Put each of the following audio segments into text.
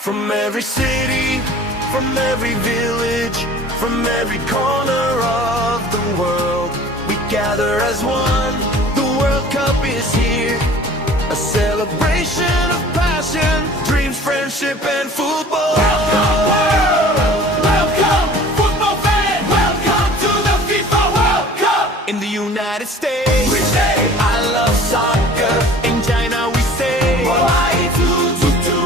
From every city, from every village, from every corner of the world, we gather as one. The World Cup is here, a celebration of passion, dreams, friendship, and football. Welcome world, welcome football fan, welcome to the FIFA World Cup. In the United States, we say I love soccer. In China we say Hawaii tutu.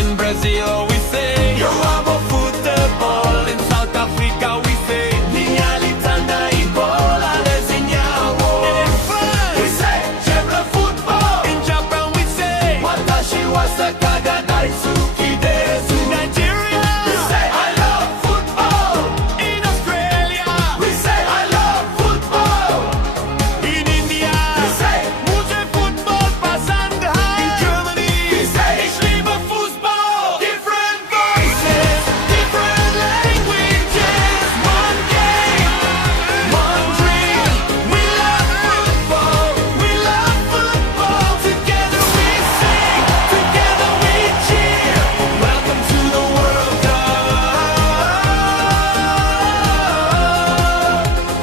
In Brazil we say yo amo football. In South Africa we say niña litanda y bola deseñamos. And in France we say chévere football. In Japan we say watashi wa sakaga daisuki desu. Nigeria we say I love football. In Australia we say I love football. In India we say mucho football pasando. In Germany we say ich liebe Fußball. Different voices, different languages, one game, one dream. We love football, we love football. Together we sing, together we cheer. Welcome to the World Cup,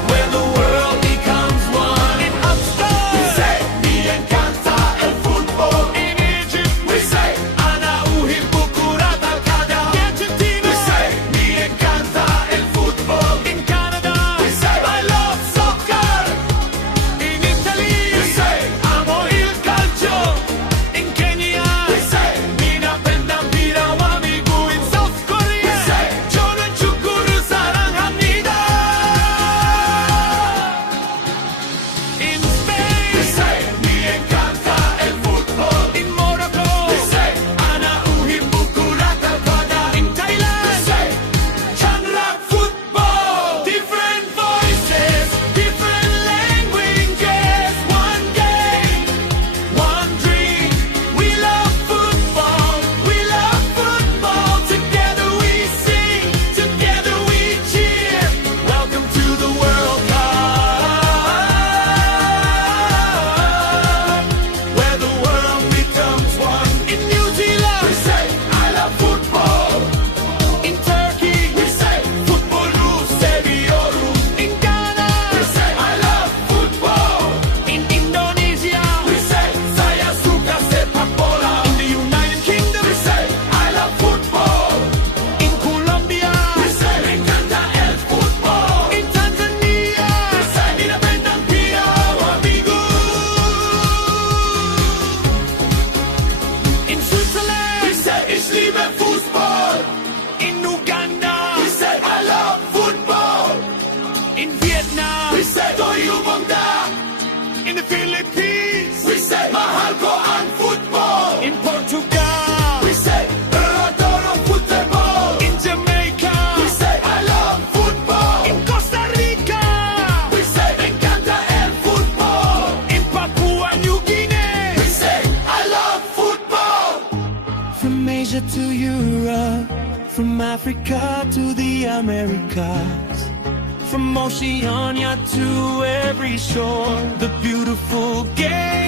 where the world becomes one. In Amsterdam we say me encanta el fútbol. In Egypt we say ana uhibbu kurata al-qadam. In Argentina we say me encanta el fútbol. In Canada we say I love soccer. In Italy we say amo il calcio. In Kenya we say mi napenda mpira wa miguu. In South Korea we say 저는 축구를 사랑합니다. In Spain we say me encanta el fútbol. In Morocco we say ana uhibbu kurata al-qadam. In Thailand we sayฉันรักฟุตบอล. Different voices, different languages, one game, one dream. We love football, we love football. Together we sing, together we cheer. Welcome to the World Cup, where the world becomes one. In New Zealand we say I love football. In Turkey we say futbolu seviyorum. In Ghana we say I love football. In Indonesia we say saya suka sepak bola. In the United Kingdom we say I love football. In Colombia we say me encanta el fútbol. In Tanzania we say mi napenda mpira wa miguu. In Switzerland we say ich liebe Fußball. In Uganda we say I love football. In Vietnam we say Toyo Bongda. In the Philippines we say mahal ko ang football. In Portugal we say adoro football. In Jamaica we say I love football. In Costa Rica we say me encanta el fútbol. In Papua New Guinea we say I love football. From Asia to Europe, from Africa to the Americas, from Oceania to every shore, the beautiful game